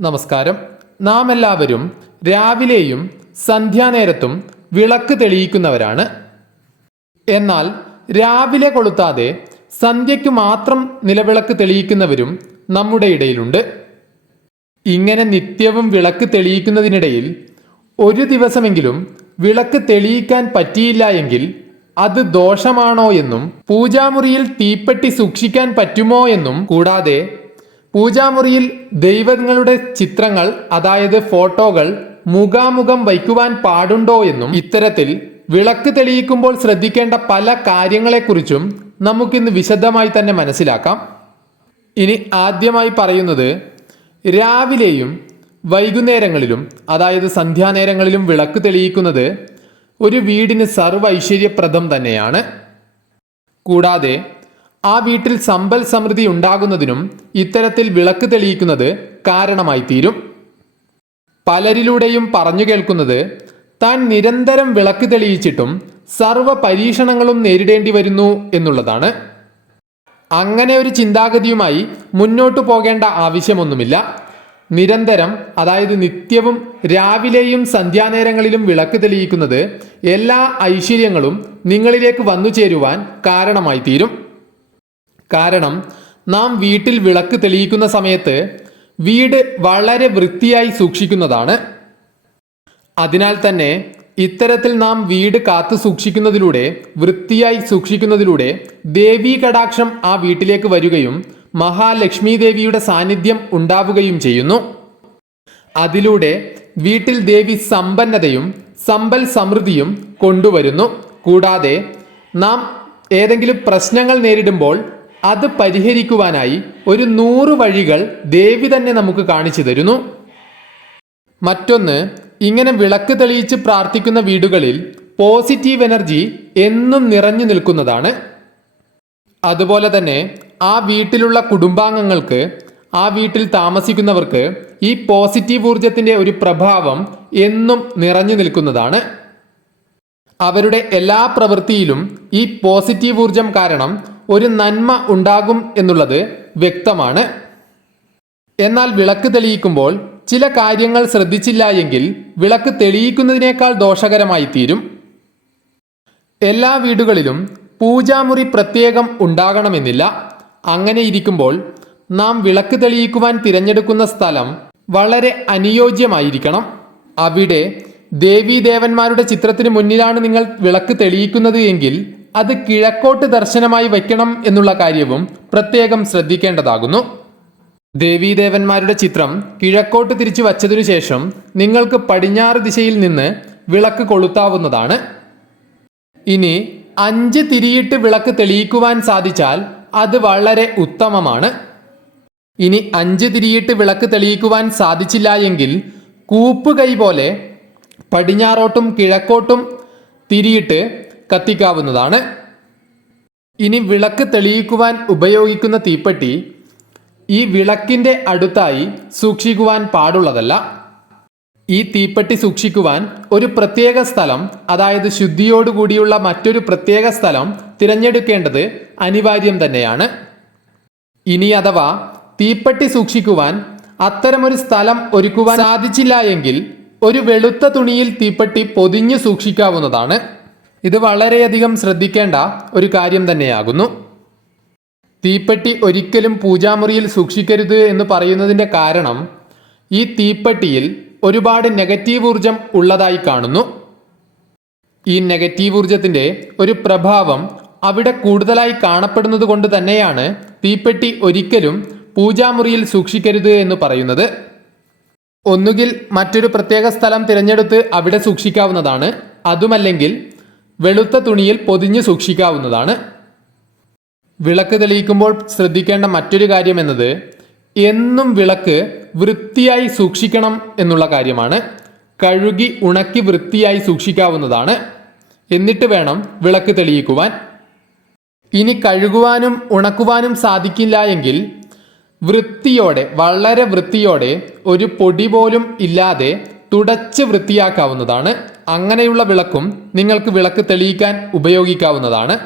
നമസ്കാരം. നാം എല്ലാവരും രാവിലെയും സന്ധ്യാനേരത്തും വിളക്ക് തെളിയിക്കുന്നവരാണ്. എന്നാൽ രാവിലെ കൊളുത്താതെ സന്ധ്യയ്ക്ക് മാത്രം നിലവിളക്ക് തെളിയിക്കുന്നവരും നമ്മുടെ ഇടയിലുണ്ട്. ഇങ്ങനെ നിത്യവും വിളക്ക് തെളിയിക്കുന്നതിനിടയിൽ ഒരു ദിവസമെങ്കിലും വിളക്ക് തെളിയിക്കാൻ പറ്റിയില്ല എങ്കിൽ അത് ദോഷമാണോ എന്നും പൂജാമുറിയിൽ തീപ്പെട്ടി സൂക്ഷിക്കാൻ പറ്റുമോ എന്നും കൂടാതെ പൂജാമുറിയിൽ ദൈവങ്ങളുടെ ചിത്രങ്ങൾ അതായത് ഫോട്ടോകൾ മുഖാമുഖം വയ്ക്കുവാൻ പാടുണ്ടോ എന്നും ഇത്തരത്തിൽ വിളക്ക് തെളിയിക്കുമ്പോൾ ശ്രദ്ധിക്കേണ്ട പല കാര്യങ്ങളെക്കുറിച്ചും നമുക്കിന്ന് വിശദമായി തന്നെ മനസ്സിലാക്കാം. ഇനി ആദ്യമായി പറയുന്നത് രാവിലെയും വൈകുന്നേരങ്ങളിലും അതായത് സന്ധ്യാനേരങ്ങളിലും വിളക്ക് തെളിയിക്കുന്നത് ഒരു വീടിന് സർവ ഐശ്വര്യപ്രദം തന്നെയാണ്. കൂടാതെ ആ വീട്ടിൽ സമ്പൽ സമൃദ്ധി ഉണ്ടാകുന്നതിനും ഇത്തരത്തിൽ വിളക്ക് തെളിയിക്കുന്നത് കാരണമായി തീരും പലരിലൂടെയും പറഞ്ഞു കേൾക്കുന്നത് താൻ നിരന്തരം വിളക്ക് തെളിയിച്ചിട്ടും സർവ പരീക്ഷണങ്ങളും നേരിടേണ്ടി വരുന്നു എന്നുള്ളതാണ്. അങ്ങനെ ഒരു ചിന്താഗതിയുമായി മുന്നോട്ടു പോകേണ്ട ആവശ്യമൊന്നുമില്ല. നിരന്തരം അതായത് നിത്യവും രാവിലെയും സന്ധ്യാനേരങ്ങളിലും വിളക്ക് തെളിയിക്കുന്നത് എല്ലാ ഐശ്വര്യങ്ങളും നിങ്ങളിലേക്ക് വന്നു ചേരുവാൻ കാരണമായി തീരും കാരണം നാം വീട്ടിൽ വിളക്ക് തെളിയിക്കുന്ന സമയത്ത് വീട് വളരെ വൃത്തിയായി സൂക്ഷിക്കുന്നതാണ്. അതിനാൽ തന്നെ ഇത്തരത്തിൽ നാം വീട് കാത്തു സൂക്ഷിക്കുന്നതിലൂടെ വൃത്തിയായി സൂക്ഷിക്കുന്നതിലൂടെ ദേവീ കടാക്ഷം ആ വീട്ടിലേക്ക് വരികയും മഹാലക്ഷ്മി ദേവിയുടെ സാന്നിധ്യം ഉണ്ടാവുകയും ചെയ്യുന്നു. അതിലൂടെ വീട്ടിൽ ദേവി സമ്പന്നതയും സമ്പൽ സമൃദ്ധിയും കൊണ്ടുവരുന്നു. കൂടാതെ നാം ഏതെങ്കിലും പ്രശ്നങ്ങൾ നേരിടുമ്പോൾ അത് പരിഹരിക്കുവാനായി ഒരു നൂറ് വഴികൾ ദേവി തന്നെ നമുക്ക് കാണിച്ചു തരുന്നു. മറ്റൊന്ന് ഇങ്ങനെ വിളക്ക് തെളിയിച്ച് പ്രാർത്ഥിക്കുന്ന വീടുകളിൽ പോസിറ്റീവ് എനർജി എന്നും നിറഞ്ഞു നിൽക്കുന്നതാണ്. അതുപോലെ തന്നെ ആ വീട്ടിലുള്ള കുടുംബാംഗങ്ങൾക്ക് ആ വീട്ടിൽ താമസിക്കുന്നവർക്ക് ഈ പോസിറ്റീവ് ഊർജത്തിന്റെ ഒരു പ്രഭാവം എന്നും നിറഞ്ഞു നിൽക്കുന്നതാണ്. അവരുടെ എല്ലാ പ്രവൃത്തിയിലും ഈ പോസിറ്റീവ് ഊർജം കാരണം ഒരു നന്മ ഉണ്ടാകും എന്നുള്ളത് വ്യക്തമാണ്. എന്നാൽ വിളക്ക് തെളിയിക്കുമ്പോൾ ചില കാര്യങ്ങൾ ശ്രദ്ധിച്ചില്ല എങ്കിൽ വിളക്ക് തെളിയിക്കുന്നതിനേക്കാൾ ദോഷകരമായി തീരും. എല്ലാ വീടുകളിലും പൂജാമുറി പ്രത്യേകം ഉണ്ടാകണമെന്നില്ല. അങ്ങനെ ഇരിക്കുമ്പോൾ നാം വിളക്ക് തെളിയിക്കുവാൻ തിരഞ്ഞെടുക്കുന്ന സ്ഥലം വളരെ അനുയോജ്യമായിരിക്കണം. അവിടെ ദേവീദേവന്മാരുടെ ചിത്രത്തിന് മുന്നിലാണ് നിങ്ങൾ വിളക്ക് തെളിയിക്കുന്നത് എങ്കിൽ അത് കിഴക്കോട്ട് ദർശനമായി വയ്ക്കണം എന്നുള്ള കാര്യവും പ്രത്യേകം ശ്രദ്ധിക്കേണ്ടതാകുന്നു. ദേവീദേവന്മാരുടെ ചിത്രം കിഴക്കോട്ട് തിരിച്ചു വച്ചതിനു ശേഷം നിങ്ങൾക്ക് പടിഞ്ഞാറ് ദിശയിൽ നിന്ന് വിളക്ക് കൊളുത്താവുന്നതാണ്. ഇനി അഞ്ച് തിരിയിട്ട് വിളക്ക് തെളിയിക്കുവാൻ സാധിച്ചാൽ അത് വളരെ ഉത്തമമാണ്. ഇനി അഞ്ച് തിരിയിട്ട് വിളക്ക് തെളിയിക്കുവാൻ സാധിച്ചില്ല എങ്കിൽ കൂപ്പുകൈ പോലെ പടിഞ്ഞാറോട്ടും കിഴക്കോട്ടും തിരിയിട്ട് കത്തിക്കാവുന്നതാണ്. ഇനി വിളക്ക് തെളിയിക്കുവാൻ ഉപയോഗിക്കുന്ന തീപ്പെട്ടി ഈ വിളക്കിന്റെ അടുത്തായി സൂക്ഷിക്കുവാൻ പാടുള്ളതല്ല. ഈ തീപ്പെട്ടി സൂക്ഷിക്കുവാൻ ഒരു പ്രത്യേക സ്ഥലം അതായത് ശുദ്ധിയോടുകൂടിയുള്ള മറ്റൊരു പ്രത്യേക സ്ഥലം തിരഞ്ഞെടുക്കേണ്ടത് അനിവാര്യം തന്നെയാണ്. ഇനി അഥവാ തീപ്പെട്ടി സൂക്ഷിക്കുവാൻ അത്തരമൊരു സ്ഥലം ഒരുക്കുവാൻ സാധിച്ചില്ല എങ്കിൽ ഒരു വെളുത്ത തുണിയിൽ തീപ്പെട്ടി പൊതിഞ്ഞു സൂക്ഷിക്കാവുന്നതാണ്. ഇത് വളരെയധികം ശ്രദ്ധിക്കേണ്ട ഒരു കാര്യം തന്നെയാകുന്നു. തീപ്പെട്ടി ഒരിക്കലും പൂജാമുറിയിൽ സൂക്ഷിക്കരുത് എന്ന് പറയുന്നതിന്റെ കാരണം ഈ തീപ്പെട്ടിയിൽ ഒരുപാട് നെഗറ്റീവ് ഊർജം ഉള്ളതായി കാണുന്നു. ഈ നെഗറ്റീവ് ഊർജത്തിന്റെ ഒരു പ്രഭാവം അവിടെ കൂടുതലായി കാണപ്പെടുന്നത് കൊണ്ട് തന്നെയാണ് തീപ്പെട്ടി ഒരിക്കലും പൂജാമുറിയിൽ സൂക്ഷിക്കരുത് എന്ന് പറയുന്നത്. ഒന്നുകിൽ മറ്റൊരു പ്രത്യേക സ്ഥലം തിരഞ്ഞെടുത്ത് അവിടെ സൂക്ഷിക്കാവുന്നതാണ്. അതുമല്ലെങ്കിൽ വെളുത്ത തുണിയിൽ പൊതിഞ്ഞ് സൂക്ഷിക്കാവുന്നതാണ്. വിളക്ക് തെളിയിക്കുമ്പോൾ ശ്രദ്ധിക്കേണ്ട മറ്റൊരു കാര്യം എന്നത് എന്നും വിളക്ക് വൃത്തിയായി സൂക്ഷിക്കണം എന്നുള്ള കാര്യമാണ്. കഴുകി ഉണക്കി വൃത്തിയായി സൂക്ഷിക്കാവുന്നതാണ്. എന്നിട്ട് വേണം വിളക്ക് തെളിയിക്കുവാൻ. ഇനി കഴുകുവാനും ഉണക്കുവാനും സാധിക്കില്ല എങ്കിൽ വൃത്തിയോടെ വളരെ വൃത്തിയോടെ ഒരു പൊടി പോലും ഇല്ലാതെ തുടച്ച് വൃത്തിയാക്കാവുന്നതാണ്. അങ്ങനെയുള്ള വിളക്കും നിങ്ങൾക്ക് വിളക്ക് തെളിയിക്കാൻ ഉപയോഗിക്കാവുന്നതാണ്.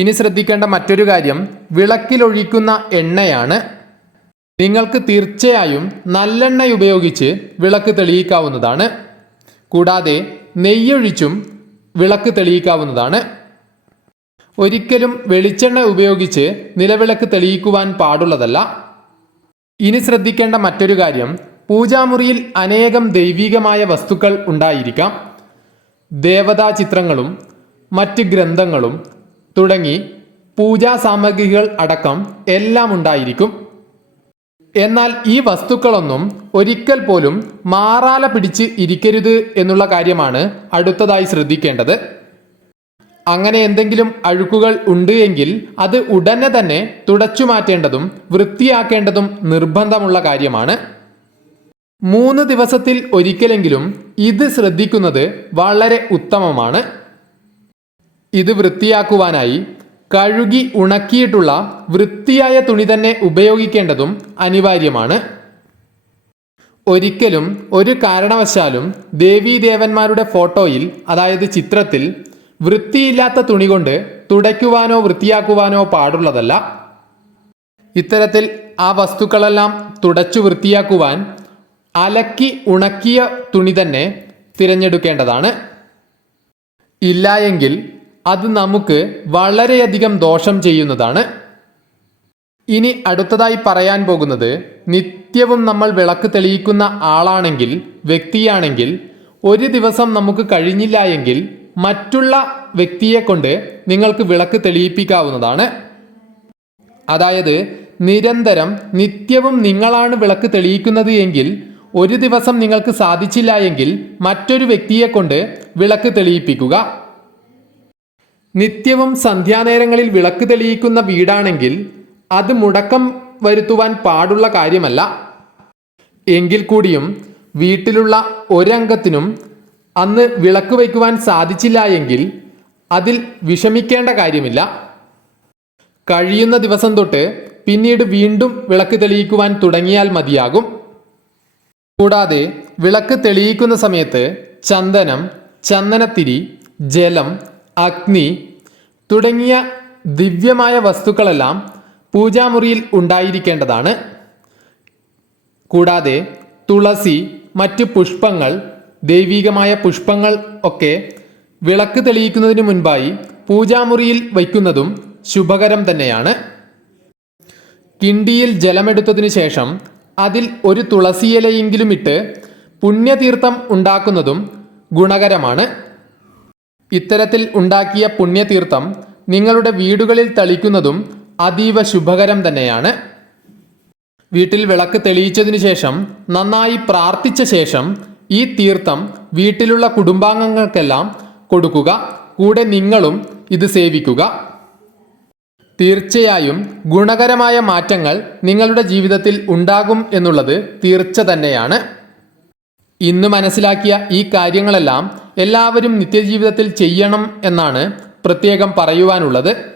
ഇനി ശ്രദ്ധിക്കേണ്ട മറ്റൊരു കാര്യം വിളക്കിലൊഴിക്കുന്ന എണ്ണയാണ്. നിങ്ങൾക്ക് തീർച്ചയായും നല്ലെണ്ണ ഉപയോഗിച്ച് വിളക്ക് തെളിയിക്കാവുന്നതാണ്. കൂടാതെ നെയ്യൊഴിച്ചും വിളക്ക് തെളിയിക്കാവുന്നതാണ്. ഒരിക്കലും വെളിച്ചെണ്ണ ഉപയോഗിച്ച് നിലവിളക്ക് തെളിയിക്കുവാൻ പാടുള്ളതല്ല. ഇനി ശ്രദ്ധിക്കേണ്ട മറ്റൊരു കാര്യം പൂജാമുറിയിൽ അനേകം ദൈവികമായ വസ്തുക്കൾ ഉണ്ടായിരിക്കാം. ദേവതാ ചിത്രങ്ങളും മറ്റ് ഗ്രന്ഥങ്ങളും തുടങ്ങി പൂജാ സാമഗ്രികൾ അടക്കം എല്ലാം ഉണ്ടായിരിക്കും. എന്നാൽ ഈ വസ്തുക്കളൊന്നും ഒരിക്കൽ പോലും മാറാല പിടിച്ച് ഇരിക്കരുത് എന്നുള്ള കാര്യമാണ് അടുത്തതായി ശ്രദ്ധിക്കേണ്ടത്. അങ്ങനെ എന്തെങ്കിലും അഴുക്കുകൾ ഉണ്ട് എങ്കിൽ അത് ഉടനെ തന്നെ തുടച്ചു മാറ്റേണ്ടതും വൃത്തിയാക്കേണ്ടതും നിർബന്ധമുള്ള കാര്യമാണ്. മൂന്ന് ദിവസത്തിൽ ഒരിക്കലെങ്കിലും ഇത് ശ്രദ്ധിക്കുന്നത് വളരെ ഉത്തമമാണ്. ഇത് വൃത്തിയാക്കുവാനായി കഴുകി ഉണക്കിയിട്ടുള്ള വൃത്തിയായ തുണി തന്നെ ഉപയോഗിക്കേണ്ടതും അനിവാര്യമാണ്. ഒരിക്കലും ഒരു കാരണവശാലും ദേവീദേവന്മാരുടെ ഫോട്ടോയിൽ അതായത് ചിത്രത്തിൽ വൃത്തിയില്ലാത്ത തുണി കൊണ്ട് തുടയ്ക്കുവാനോ വൃത്തിയാക്കുവാനോ പാടുള്ളതല്ല. ഇത്തരത്തിൽ ആ വസ്തുക്കളെല്ലാം തുടച്ചു വൃത്തിയാക്കുവാൻ അലക്കി ഉണക്കിയ തുണി തന്നെ തിരഞ്ഞെടുക്കേണ്ടതാണ്. ഇല്ല എങ്കിൽ അത് നമുക്ക് വളരെയധികം ദോഷം ചെയ്യുന്നതാണ്. ഇനി അടുത്തതായി പറയാൻ പോകുന്നത് നിത്യവും നമ്മൾ വിളക്ക് തെളിയിക്കുന്ന ആളാണെങ്കിൽ വ്യക്തിയാണെങ്കിൽ ഒരു ദിവസം നമുക്ക് കഴിഞ്ഞില്ല എങ്കിൽ മറ്റുള്ള വ്യക്തിയെ കൊണ്ട് നിങ്ങൾക്ക് വിളക്ക് തെളിയിപ്പിക്കാവുന്നതാണ്. അതായത് നിരന്തരം നിത്യവും നിങ്ങളാണ് വിളക്ക് തെളിയിക്കുന്നത് എങ്കിൽ ഒരു ദിവസം നിങ്ങൾക്ക് സാധിച്ചില്ല എങ്കിൽ മറ്റൊരു വ്യക്തിയെ കൊണ്ട് വിളക്ക് തെളിയിപ്പിക്കുക. നിത്യവും സന്ധ്യാനേരങ്ങളിൽ വിളക്ക് തെളിയിക്കുന്ന വീടാണെങ്കിൽ അത് മുടക്കം വരുത്തുവാൻ പാടുള്ള കാര്യമല്ല. എങ്കിൽ കൂടിയും വീട്ടിലുള്ള ഒരംഗത്തിനും അന്ന് വിളക്ക് വയ്ക്കുവാൻ സാധിച്ചില്ല എങ്കിൽ അതിൽ വിഷമിക്കേണ്ട കാര്യമില്ല. കഴിയുന്ന ദിവസം തൊട്ട് പിന്നീട് വീണ്ടും വിളക്ക് തെളിയിക്കുവാൻ തുടങ്ങിയാൽ മതിയാകും. കൂടാതെ വിളക്ക് തെളിയിക്കുന്ന സമയത്ത് ചന്ദനം ചന്ദനത്തിരി ജലം അഗ്നി തുടങ്ങിയ ദിവ്യമായ വസ്തുക്കളെല്ലാം പൂജാമുറിയിൽ ഉണ്ടായിരിക്കേണ്ടതാണ്. കൂടാതെ തുളസി മറ്റ് പുഷ്പങ്ങൾ ദൈവികമായ പുഷ്പങ്ങൾ ഒക്കെ വിളക്ക് തെളിയിക്കുന്നതിന് മുൻപായി പൂജാമുറിയിൽ വയ്ക്കുന്നതും ശുഭകരം തന്നെയാണ്. കിണ്ടിയിൽ ജലമെടുത്തതിനു ശേഷം അതിൽ ഒരു തുളസിയിലയെങ്കിലും ഇട്ട് പുണ്യതീർത്ഥം ഉണ്ടാക്കുന്നതും ഗുണകരമാണ്. ഇത്തരത്തിൽ ഉണ്ടാക്കിയ പുണ്യതീർത്ഥം നിങ്ങളുടെ വീടുകളിൽ തളിക്കുന്നതും അതീവ ശുഭകരം തന്നെയാണ്. വീട്ടിൽ വിളക്ക് തെളിയിച്ചതിനു ശേഷം നന്നായി പ്രാർത്ഥിച്ച ശേഷം ഈ തീർത്ഥം വീട്ടിലുള്ള കുടുംബാംഗങ്ങൾക്കെല്ലാം കൊടുക്കുക. കൂടെ നിങ്ങളും ഇത് സേവിക്കുക. തീർച്ചയായും ഗുണകരമായ മാറ്റങ്ങൾ നിങ്ങളുടെ ജീവിതത്തിൽ ഉണ്ടാകും എന്നുള്ളത് തീർച്ച തന്നെയാണ്. ഇന്ന് മനസ്സിലാക്കിയ ഈ കാര്യങ്ങളെല്ലാം എല്ലാവരും നിത്യജീവിതത്തിൽ ചെയ്യണം എന്നാണ് പ്രത്യേകം പറയുവാനുള്ളത്.